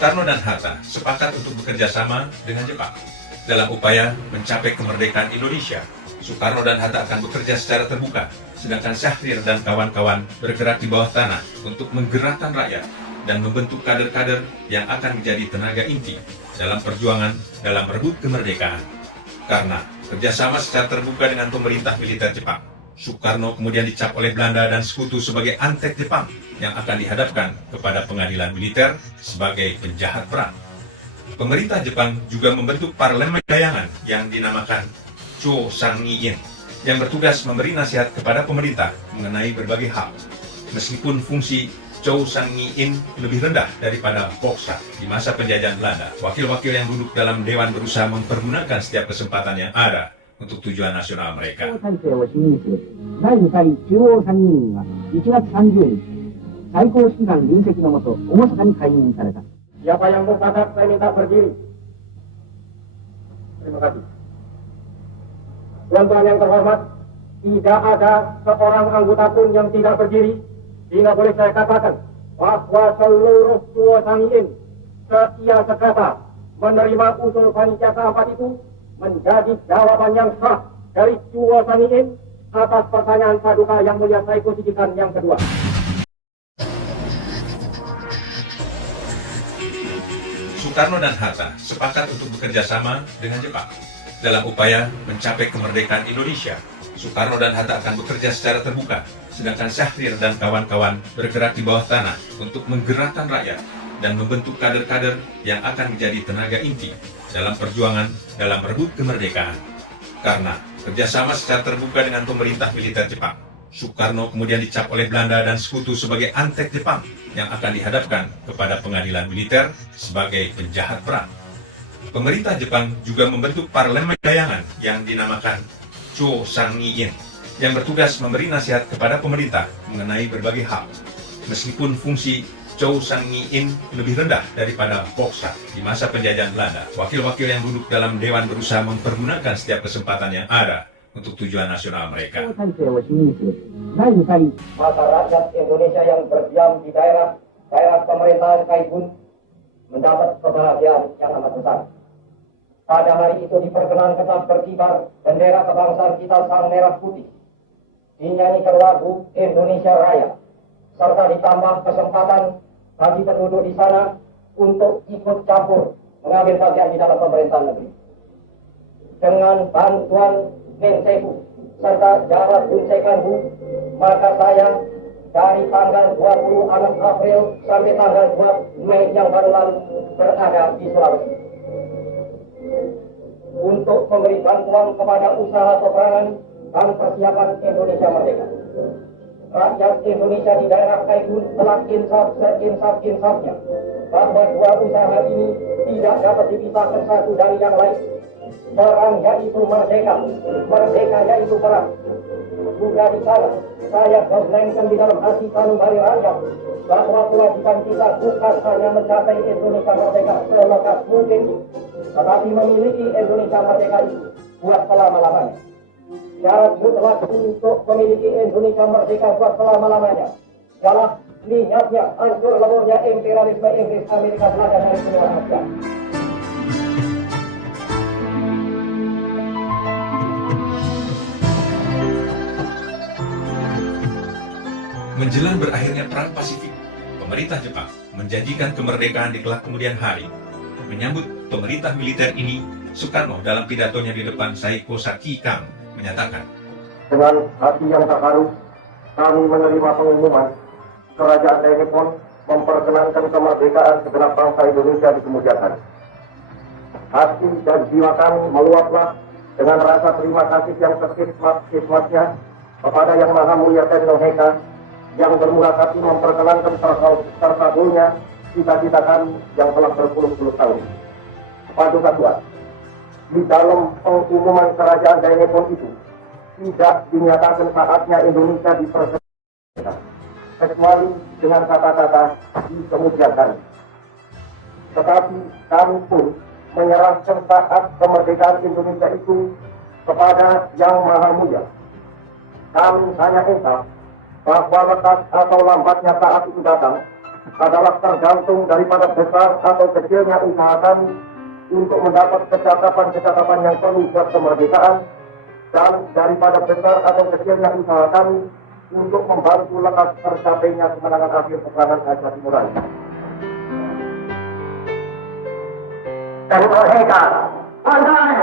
Soekarno dan Hatta sepakat untuk bekerja sama dengan Jepang. Dalam upaya mencapai kemerdekaan Indonesia, Soekarno dan Hatta akan bekerja secara terbuka, sedangkan Syahrir dan kawan-kawan bergerak di bawah tanah untuk menggerakkan rakyat dan membentuk kader-kader yang akan menjadi tenaga inti dalam perjuangan dalam merebut kemerdekaan. Karena kerjasama secara terbuka dengan pemerintah militer Jepang, Soekarno kemudian dicap oleh Belanda dan sekutu sebagai antek Jepang yang akan dihadapkan kepada pengadilan militer sebagai penjahat perang. Pemerintah Jepang juga membentuk parlemen bayangan yang dinamakan Chōsangi-in yang bertugas memberi nasihat kepada pemerintah mengenai berbagai hal. Meskipun fungsi Chōsangi-in lebih rendah daripada Poksa di masa penjajahan Belanda, wakil-wakil yang duduk dalam dewan berusaha mempergunakan setiap kesempatan yang ada untuk tujuan nasional mereka. 第2回中央参議院が1月30日、最高指揮官臨席のもと、厳かに解任された。Siapa yang bersepakat, saya minta berdiri. Terima kasih. Tuan-tuan yang terhormat, tidak ada seorang anggota pun yang tidak berdiri, sehingga boleh saya katakan bahwa seluruh Chōsangi-in setia sekata menerima usul panitia keempat itu menjadi jawaban yang sah dari Chōsangi-in atas pertanyaan Paduka Yang Mulia Saiko Shikikan yang kedua. Soekarno dan Hatta sepakat untuk bekerja sama dengan Jepang. Dalam upaya mencapai kemerdekaan Indonesia, Soekarno dan Hatta akan bekerja secara terbuka, sedangkan Syahrir dan kawan-kawan bergerak di bawah tanah untuk menggerakkan rakyat dan membentuk kader-kader yang akan menjadi tenaga inti dalam perjuangan dalam merebut kemerdekaan. Karena kerjasama secara terbuka dengan pemerintah militer Jepang, Soekarno kemudian dicap oleh Belanda dan sekutu sebagai antek Jepang yang akan dihadapkan kepada pengadilan militer sebagai penjahat perang. Pemerintah Jepang juga membentuk parlemen bayangan yang dinamakan Chōsangi-in yang bertugas memberi nasihat kepada pemerintah mengenai berbagai hal. Meskipun fungsi Chōsangi-in lebih rendah daripada Poksa di masa penjajahan Belanda, wakil-wakil yang duduk dalam dewan berusaha mempergunakan setiap kesempatan yang ada untuk tujuan nasional mereka. Maka rakyat Indonesia yang berdiam di daerah pemerintahan Kaibun mendapat kebahagiaan yang amat besar. Pada hari itu diperkenankan berkibar bendera kebangsaan kita sang merah putih, dinyanyikan lagu Indonesia Raya, serta ditambah kesempatan bagi penduduk di sana untuk ikut campur mengambil bagian di dalam pemerintahan negeri. Dengan bantuan Menseku serta Jawab Bunsekanbu, maka saya dari tanggal 26 April sampai tanggal 2 Mei yang baru lalu berada di Sulawesi untuk memberi bantuan kepada usaha peperangan dan persiapan Indonesia merdeka. Rakyat Indonesia di daerah Kaibun telah insaf-insafnya bahwa dua usaha ini tidak dapat dipisahkan satu dari yang lain. Perang yaitu merdeka, merdeka yaitu perang. Juga di sana saya berlengkan di dalam hati sanubari rakyat bahwa kewajiban kita bukan hanya mencapai Indonesia merdeka selekas mungkin, tetapi memiliki Indonesia merdeka itu buat selama-lamanya. Syarat mutlak untuk memiliki Indonesia merdeka buat selama-lamanya adalah lihatnya hancur leburnya imperialisme Inggris, Amerika, Belanda dari benua Asia. Menjelang berakhirnya Perang Pasifik, pemerintah Jepang menjanjikan kemerdekaan di kelak kemudian hari. Menyambut pemerintah militer ini, Soekarno dalam pidatonya di depan Saiko Shikikan menyatakan, dengan hati yang terharu, kami menerima pengumuman Kerajaan Nippon memperkenankan kemerdekaan segenap bangsa Indonesia di kemudian hari. Hati dan jiwa kami meluaplah dengan rasa terima kasih yang terkismat-kismatnya kepada Yang Maha Mulia Tenno Heka yang bermula hati memperkenankan terkabulnya cita-cita kami yang telah berpuluh-puluh tahun. Paduka Tuan, di dalam pengumuman Kerajaan Nippon itu tidak dinyatakan saatnya Indonesia diperkenankan, kecuali dengan kata-kata di kemudian hari. Tetapi kami pun menyerahkan saat kemerdekaan Indonesia itu kepada Yang Maha Mulia. Kami hanya ingkar bahwa lekas atau lambatnya saat itu datang adalah tergantung daripada besar atau kecilnya usaha kami untuk mendapat kecakapan-kecakapan yang perlu buat kemerdekaan, dan daripada besar atau kecilnya usaha kami untuk membantu lekas tercapainya kemenangan akhir peperangan Asia Timur Raya. Dan mereka, pandai!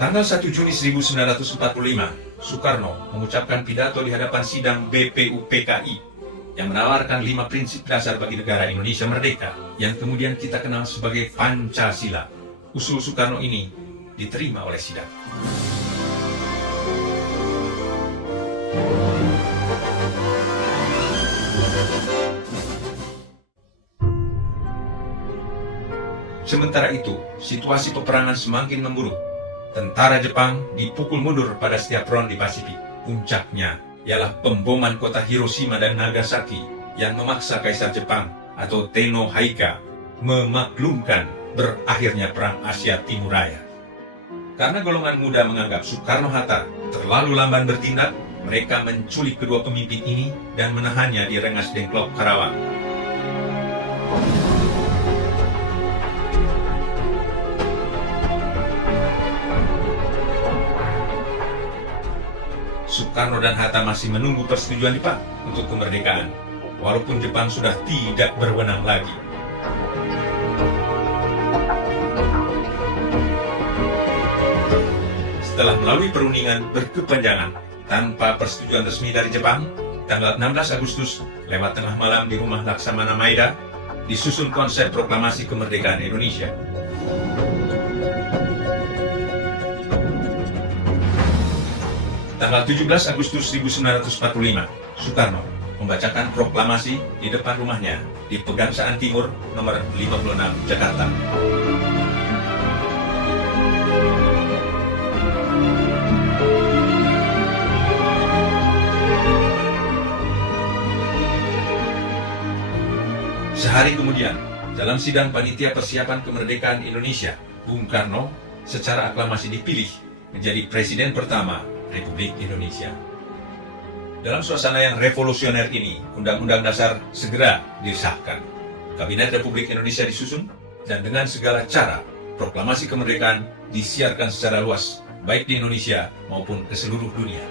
Tanggal 1 Juni 1945, Soekarno mengucapkan pidato di hadapan sidang BPUPKI yang menawarkan 5 prinsip dasar bagi negara Indonesia merdeka yang kemudian kita kenal sebagai Pancasila. Usul Soekarno ini diterima oleh sidang. Sementara itu, situasi peperangan semakin memburuk. Tentara Jepang dipukul mundur pada setiap front di Pasifik. Puncaknya ialah pemboman kota Hiroshima dan Nagasaki yang memaksa Kaisar Jepang atau Tenno Haika memaklumkan berakhirnya Perang Asia Timur Raya. Karena golongan muda menganggap Soekarno-Hatta terlalu lamban bertindak, mereka menculik kedua pemimpin ini dan menahannya di Rengas Dengklok, Karawang. Soekarno dan Hatta masih menunggu persetujuan Jepang untuk kemerdekaan, walaupun Jepang sudah tidak berwenang lagi. Setelah melalui perundingan berkepanjangan tanpa persetujuan resmi dari Jepang, tanggal 16 Agustus lewat tengah malam di rumah Laksamana Maeda, disusun konsep proklamasi kemerdekaan Indonesia. Tanggal 17 Agustus 1945, Soekarno membacakan proklamasi di depan rumahnya di Pegangsaan Timur nomor 56, Jakarta. Sehari kemudian, dalam sidang panitia persiapan kemerdekaan Indonesia, Bung Karno secara aklamasi dipilih menjadi presiden pertama Republik Indonesia. Dalam suasana yang revolusioner ini, Undang-Undang Dasar segera disahkan. Kabinet Republik Indonesia disusun, dan dengan segala cara, proklamasi kemerdekaan disiarkan secara luas, baik di Indonesia maupun ke seluruh dunia.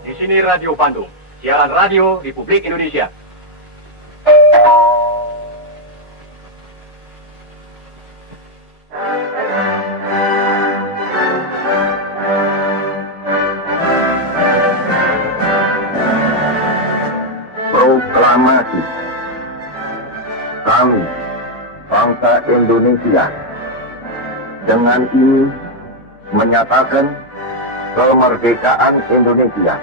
Di sini Radio Bandung, siaran radio Republik Indonesia. Proklamasi. Kami, bangsa Indonesia, dengan ini menyatakan kemerdekaan Indonesia.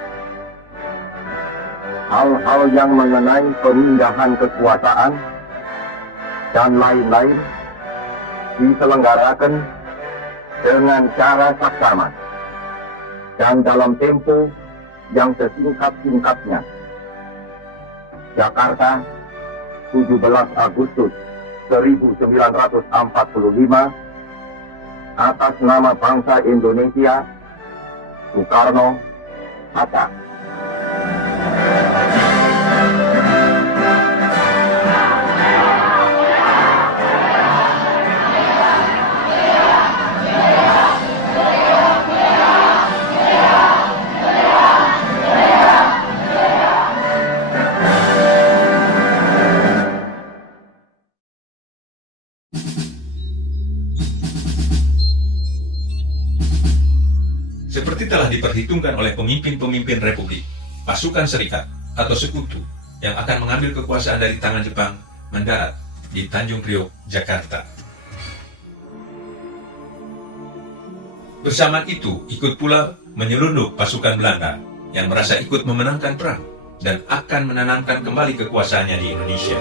Hal-hal yang mengenai pemindahan kekuasaan dan lain-lain diselenggarakan dengan cara saksama dan dalam tempo yang sesingkat-singkatnya. Jakarta, 17 Agustus 1945, atas nama bangsa Indonesia, Soekarno, Hatta. Seperti telah diperhitungkan oleh pemimpin-pemimpin Republik, pasukan serikat atau sekutu yang akan mengambil kekuasaan dari tangan Jepang mendarat di Tanjung Priok, Jakarta. Bersamaan itu ikut pula menyelundup pasukan Belanda yang merasa ikut memenangkan perang dan akan menanamkan kembali kekuasaannya di Indonesia.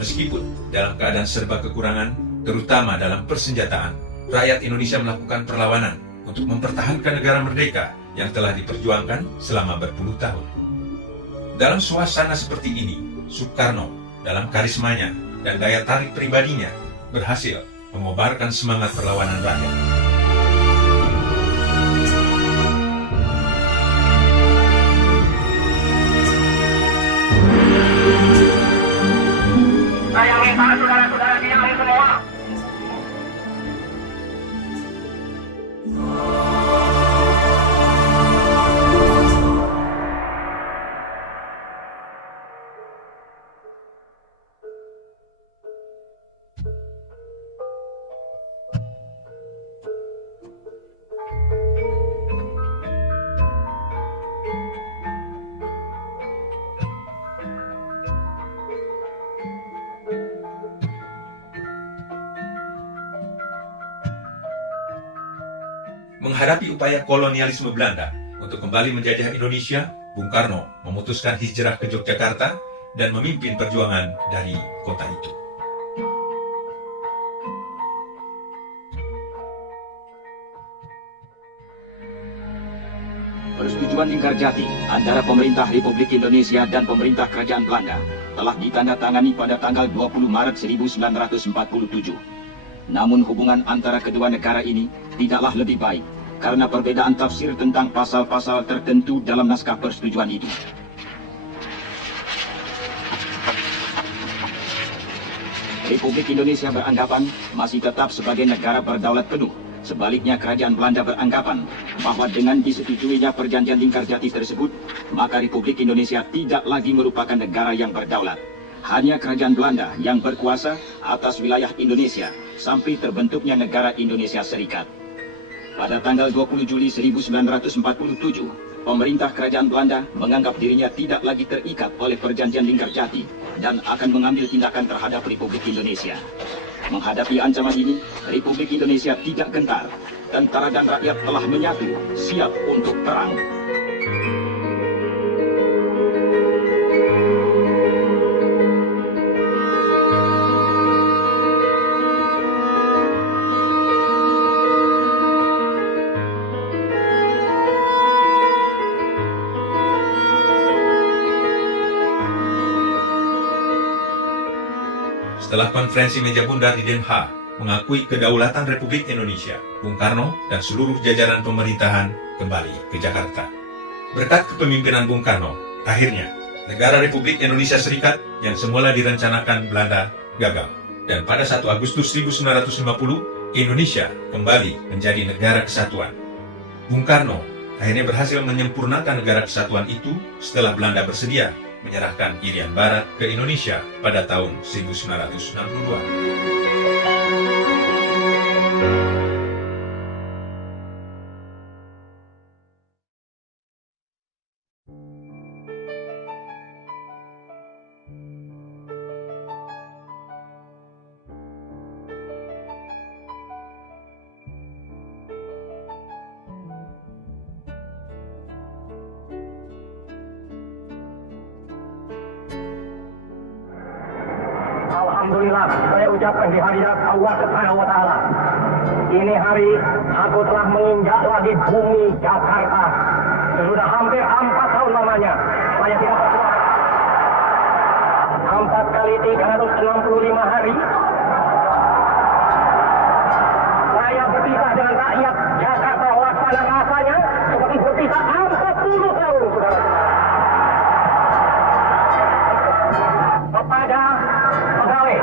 Meskipun dalam keadaan serba kekurangan, terutama dalam persenjataan, rakyat Indonesia melakukan perlawanan untuk mempertahankan negara merdeka yang telah diperjuangkan selama berpuluh tahun. Dalam suasana seperti ini, Soekarno dalam karismanya dan daya tarik pribadinya berhasil mengobarkan semangat perlawanan rakyat. Saya minta saudara-saudara diam semua. Menghadapi upaya kolonialisme Belanda untuk kembali menjajah Indonesia, Bung Karno memutuskan hijrah ke Yogyakarta dan memimpin perjuangan dari kota itu. Persetujuan Linggarjati antara pemerintah Republik Indonesia dan pemerintah Kerajaan Belanda telah ditandatangani pada tanggal 20 Maret 1947. Namun hubungan antara kedua negara ini tidaklah lebih baik karena perbedaan tafsir tentang pasal-pasal tertentu dalam naskah persetujuan itu. Republik Indonesia beranggapan masih tetap sebagai negara berdaulat penuh. Sebaliknya Kerajaan Belanda beranggapan bahwa dengan disetujuinya perjanjian Linggarjati tersebut, maka Republik Indonesia tidak lagi merupakan negara yang berdaulat. Hanya Kerajaan Belanda yang berkuasa atas wilayah Indonesia sampai terbentuknya negara Indonesia Serikat. Pada tanggal 20 Juli 1947, pemerintah Kerajaan Belanda menganggap dirinya tidak lagi terikat oleh perjanjian Linggarjati dan akan mengambil tindakan terhadap Republik Indonesia. Menghadapi ancaman ini, Republik Indonesia tidak gentar. Tentara dan rakyat telah menyatu, siap untuk perang. Setelah konferensi meja bundar di Den Haag mengakui kedaulatan Republik Indonesia, Bung Karno dan seluruh jajaran pemerintahan kembali ke Jakarta. Berkat kepemimpinan Bung Karno, akhirnya negara Republik Indonesia Serikat yang semula direncanakan Belanda gagal. Dan pada 1 Agustus 1950, Indonesia kembali menjadi negara kesatuan. Bung Karno akhirnya berhasil menyempurnakan negara kesatuan itu setelah Belanda bersedia menyerahkan Irian Barat ke Indonesia pada tahun 1962. Alhamdulillah, saya ucapkan di hadirat Allah Subhanahu wa Ta'ala. Ini hari aku telah menginjak lagi bumi Jakarta. Sudah hampir 4 tahun lamanya saya tidak bersuara. 4 kali 365 hari saya berpisah dengan rakyat Jakarta. Laksana rasanya seperti berpisah 40 tahun, saudara-saudara. Kepada pegawai,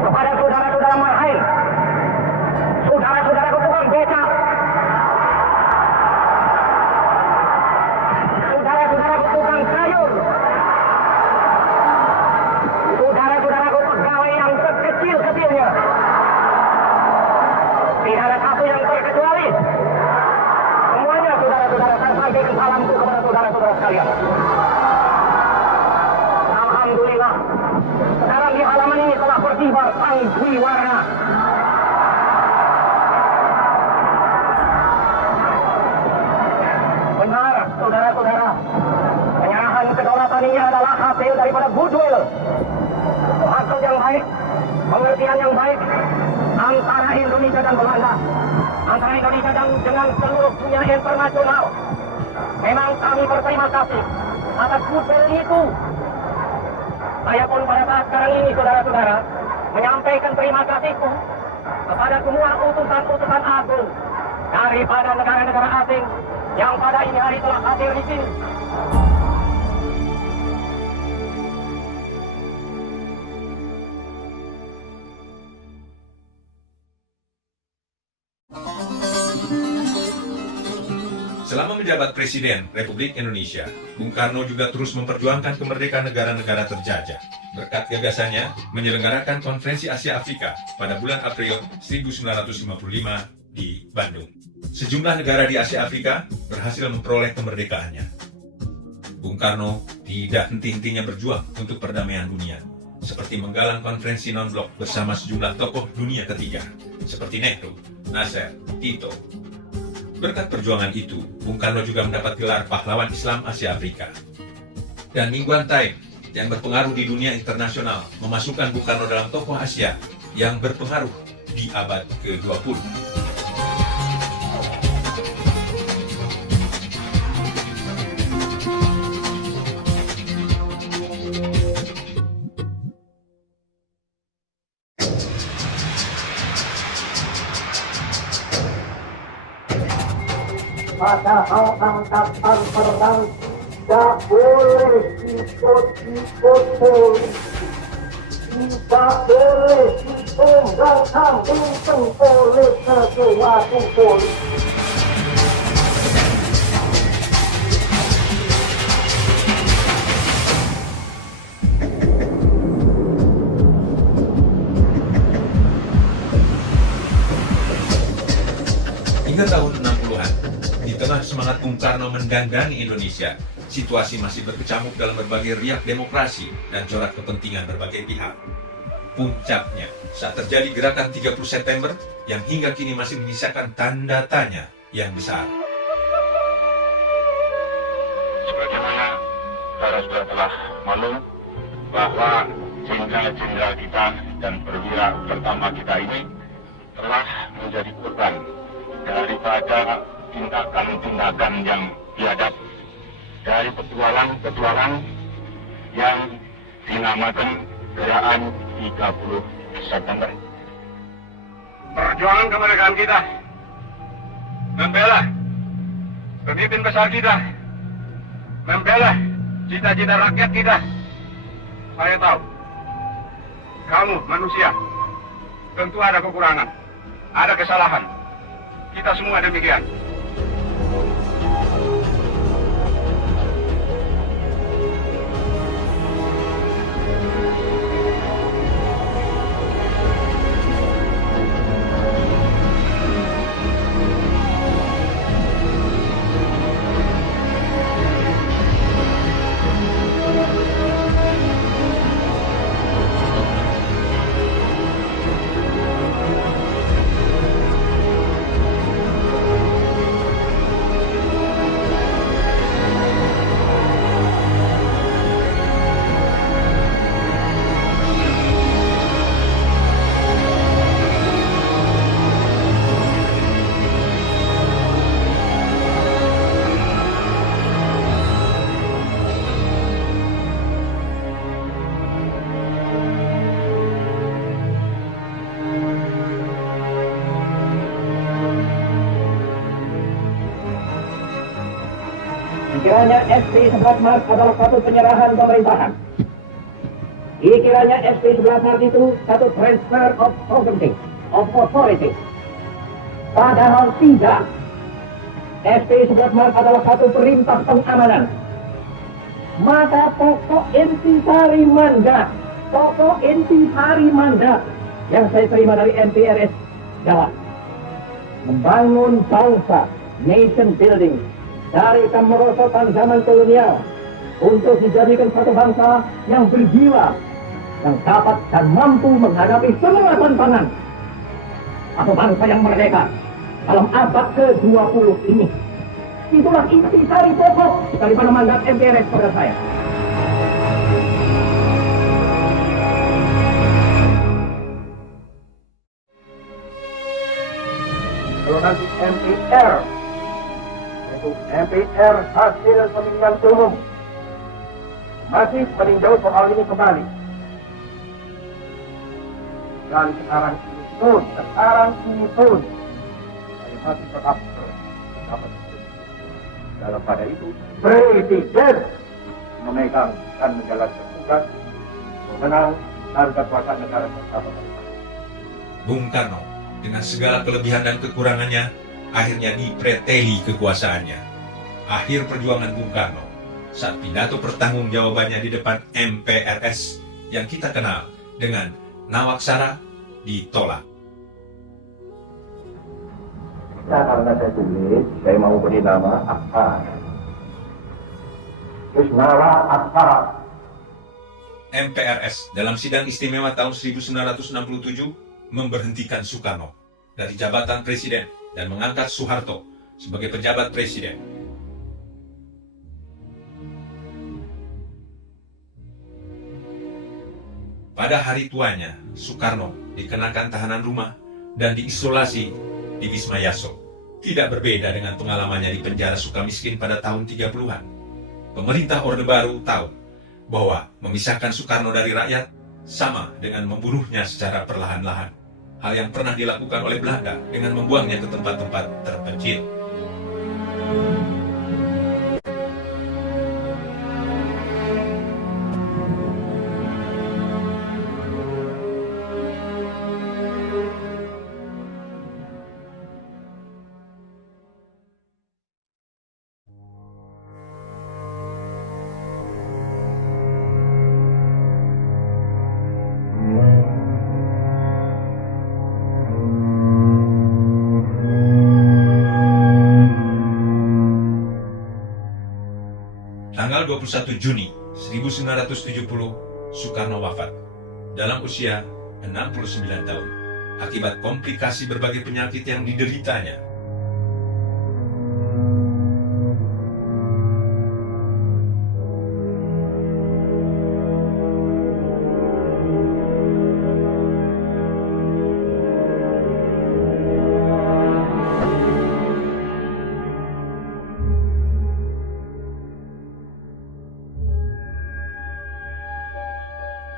kepada saudara-saudara marhain, saudara-saudara tukang becak, saudara-saudara tukang sayur, saudara-saudara pegawai yang sekecil-kecilnya, tidak ada satu yang terkecuali. Semuanya saudara-saudara, saya sampaikan salamku kepada saudara-saudara sekalian. Alhamdulillah, sekarang di halaman ini telah berkibar sang Dwi Warna. Benar, saudara-saudara, penyerahan kedaulatan ini adalah hasil daripada goodwill baik, pengertian yang baik antara Indonesia dan Belanda, antara Indonesia dan dengan seluruh dunia internasional. Memang kami berterima kasih atas goodwill itu. Saya pun pada saat sekarang ini, saudara-saudara, menyampaikan terima kasihku kepada semua utusan-utusan agung daripada negara-negara asing yang pada ini hari telah hadir di sini. Selama menjabat Presiden Republik Indonesia, Bung Karno juga terus memperjuangkan kemerdekaan negara-negara terjajah. Berkat gagasannya, menyelenggarakan Konferensi Asia Afrika pada bulan April 1955 di Bandung. Sejumlah negara di Asia Afrika berhasil memperoleh kemerdekaannya. Bung Karno tidak henti-hentinya berjuang untuk perdamaian dunia, seperti menggalang konferensi non-blok bersama sejumlah tokoh dunia ketiga, seperti Nehru, Nasser, Tito. Berkat perjuangan itu, Bung Karno juga mendapat gelar pahlawan Islam Asia Afrika. Dan Mingguan Time yang berpengaruh di dunia internasional memasukkan Bung Karno dalam tokoh Asia yang berpengaruh di abad ke-20. Padahal angkatan perang tidak boleh ikut-ikut polisi, tidak boleh ditunggang-tanggung oleh sesuatu polisi. Hingga tahun 60-an, di tengah semangat Bung Karno mendandani Indonesia, situasi masih berkecamuk dalam berbagai riak demokrasi dan corak kepentingan berbagai pihak. Puncaknya saat terjadi gerakan 30 September yang hingga kini masih menyisakan tanda tanya yang besar. Sebagaimana saudara-saudara telah maklum bahwa jenderal-jenderal kita dan perwira pertama kita ini telah menjadi korban daripada tindakan-tindakan yang biadab dari petualang-petualang yang dinamakan gerakan 30 September. Perjuangan kemerdekaan kita, membela pemimpin besar kita, membela cita-cita rakyat kita. Saya tahu, kamu manusia, tentu ada kekurangan, ada kesalahan. Kita semua demikian. Dikiranya SP 11 Maret adalah satu penyerahan pemerintahan. Dikiranya SP 11 Maret itu satu transfer of sovereignty, of authority. Padahal tidak. SP 11 Maret adalah satu perintah pengamanan. Maka pokok intisari manda yang saya terima dari MPRS adalah membangun bangsa, nation building, dari kemerosotan zaman kolonial untuk dijadikan satu bangsa yang berjiwa, yang dapat dan mampu menghadapi semua tantangan, atau bangsa yang merdeka dalam abad ke-20 ini. Itulah intisari pokok daripada mandat MPRS pada saya. DPR hasil pemilihan umum masih meninjau soal ini kembali. Dan sekarang ini pun saya masih tetap dapat. Dalam pada itu, Presiden memegang dan menjalankan tugas memenang harga kuasa negara bersama. Bung Karno dengan segala kelebihan dan kekurangannya akhirnya dipreteli kekuasaannya. Akhir perjuangan Bung Karno saat pidato pertanggungjawabannya di depan MPRS yang kita kenal dengan Nawaksara ditolak. Nah, karena saya tulis, saya mau beri nama Aksara. Kusnala Aksara. MPRS dalam sidang istimewa tahun 1967 memberhentikan Soekarno dari jabatan presiden dan mengangkat Soeharto sebagai pejabat presiden. Pada hari tuanya, Soekarno dikenakan tahanan rumah dan diisolasi di Wisma Yaso. Tidak berbeda dengan pengalamannya di penjara Sukamiskin pada tahun 30-an. Pemerintah Orde Baru tahu bahwa memisahkan Soekarno dari rakyat sama dengan membunuhnya secara perlahan-lahan. Hal yang pernah dilakukan oleh Belanda dengan membuangnya ke tempat-tempat terpencil. Tanggal 21 Juni 1970, Soekarno wafat dalam usia 69 tahun akibat komplikasi berbagai penyakit yang dideritanya.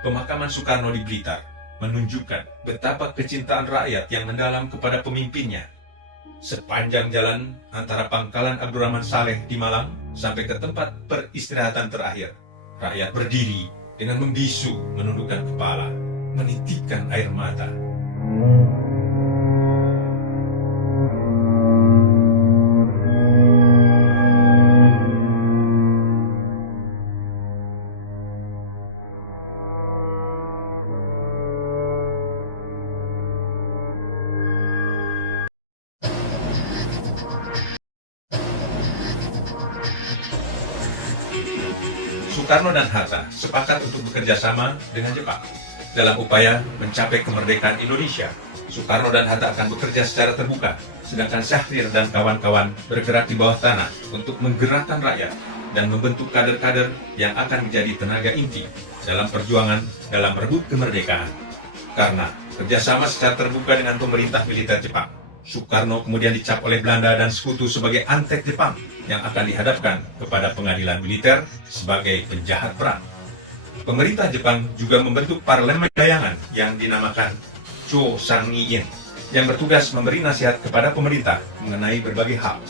Pemakaman Soekarno di Blitar menunjukkan betapa kecintaan rakyat yang mendalam kepada pemimpinnya. Sepanjang jalan antara Pangkalan Abdurrahman Saleh di Malang sampai ke tempat peristirahatan terakhir, rakyat berdiri dengan membisu, menundukkan kepala, menitikkan air mata. Soekarno dan Hatta sepakat untuk bekerja sama dengan Jepang. Dalam upaya mencapai kemerdekaan Indonesia, Soekarno dan Hatta akan bekerja secara terbuka, sedangkan Syahrir dan kawan-kawan bergerak di bawah tanah untuk menggerakkan rakyat dan membentuk kader-kader yang akan menjadi tenaga inti dalam perjuangan dalam merebut kemerdekaan. Karena kerjasama secara terbuka dengan pemerintah militer Jepang, Soekarno kemudian dicap oleh Belanda dan sekutu sebagai antek Jepang yang akan dihadapkan kepada pengadilan militer sebagai penjahat perang. Pemerintah Jepang juga membentuk parlemen bayangan yang dinamakan Cho Sang-in yang bertugas memberi nasihat kepada pemerintah mengenai berbagai hal.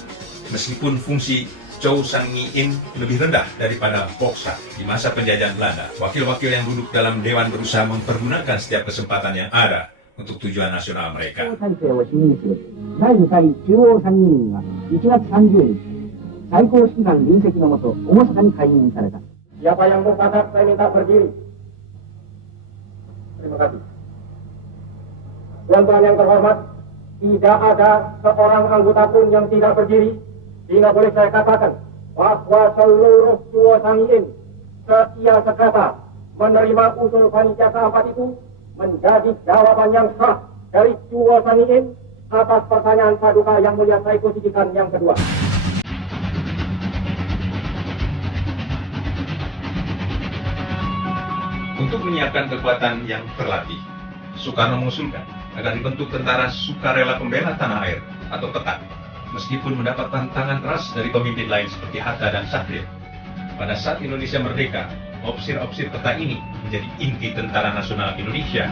Meskipun fungsi Cho Sang-in lebih rendah daripada Poksa di masa penjajahan Belanda, wakil-wakil yang duduk dalam dewan berusaha mempergunakan setiap kesempatan yang ada untuk tujuan nasional mereka. 体制を審議する第2回中央参議院が1月30日最高指揮官臨席のもと大阪に開任された。 Siapa yang bersepakat, saya minta berdiri. Terima kasih. Tuan-tuan yang terhormat, tidak ada seorang anggota pun yang tidak berdiri, sehingga boleh saya katakan bahwa seluruh Suo Sang-in setia sekata menerima usul panitia keempat itu menjadi jawaban yang sah dari Suo Sang-in atas pertanyaan Paduka Yang Mulia Saiko Sikikan yang kedua. Untuk menyiapkan kekuatan yang terlatih, Soekarno mengusulkan agar dibentuk Tentara Sukarela Pembela Tanah Air atau TETAN meskipun mendapat tantangan keras dari pemimpin lain seperti Hatta dan Syahrir. Pada saat Indonesia merdeka, opsir-opsir peta ini menjadi inti Tentara Nasional Indonesia.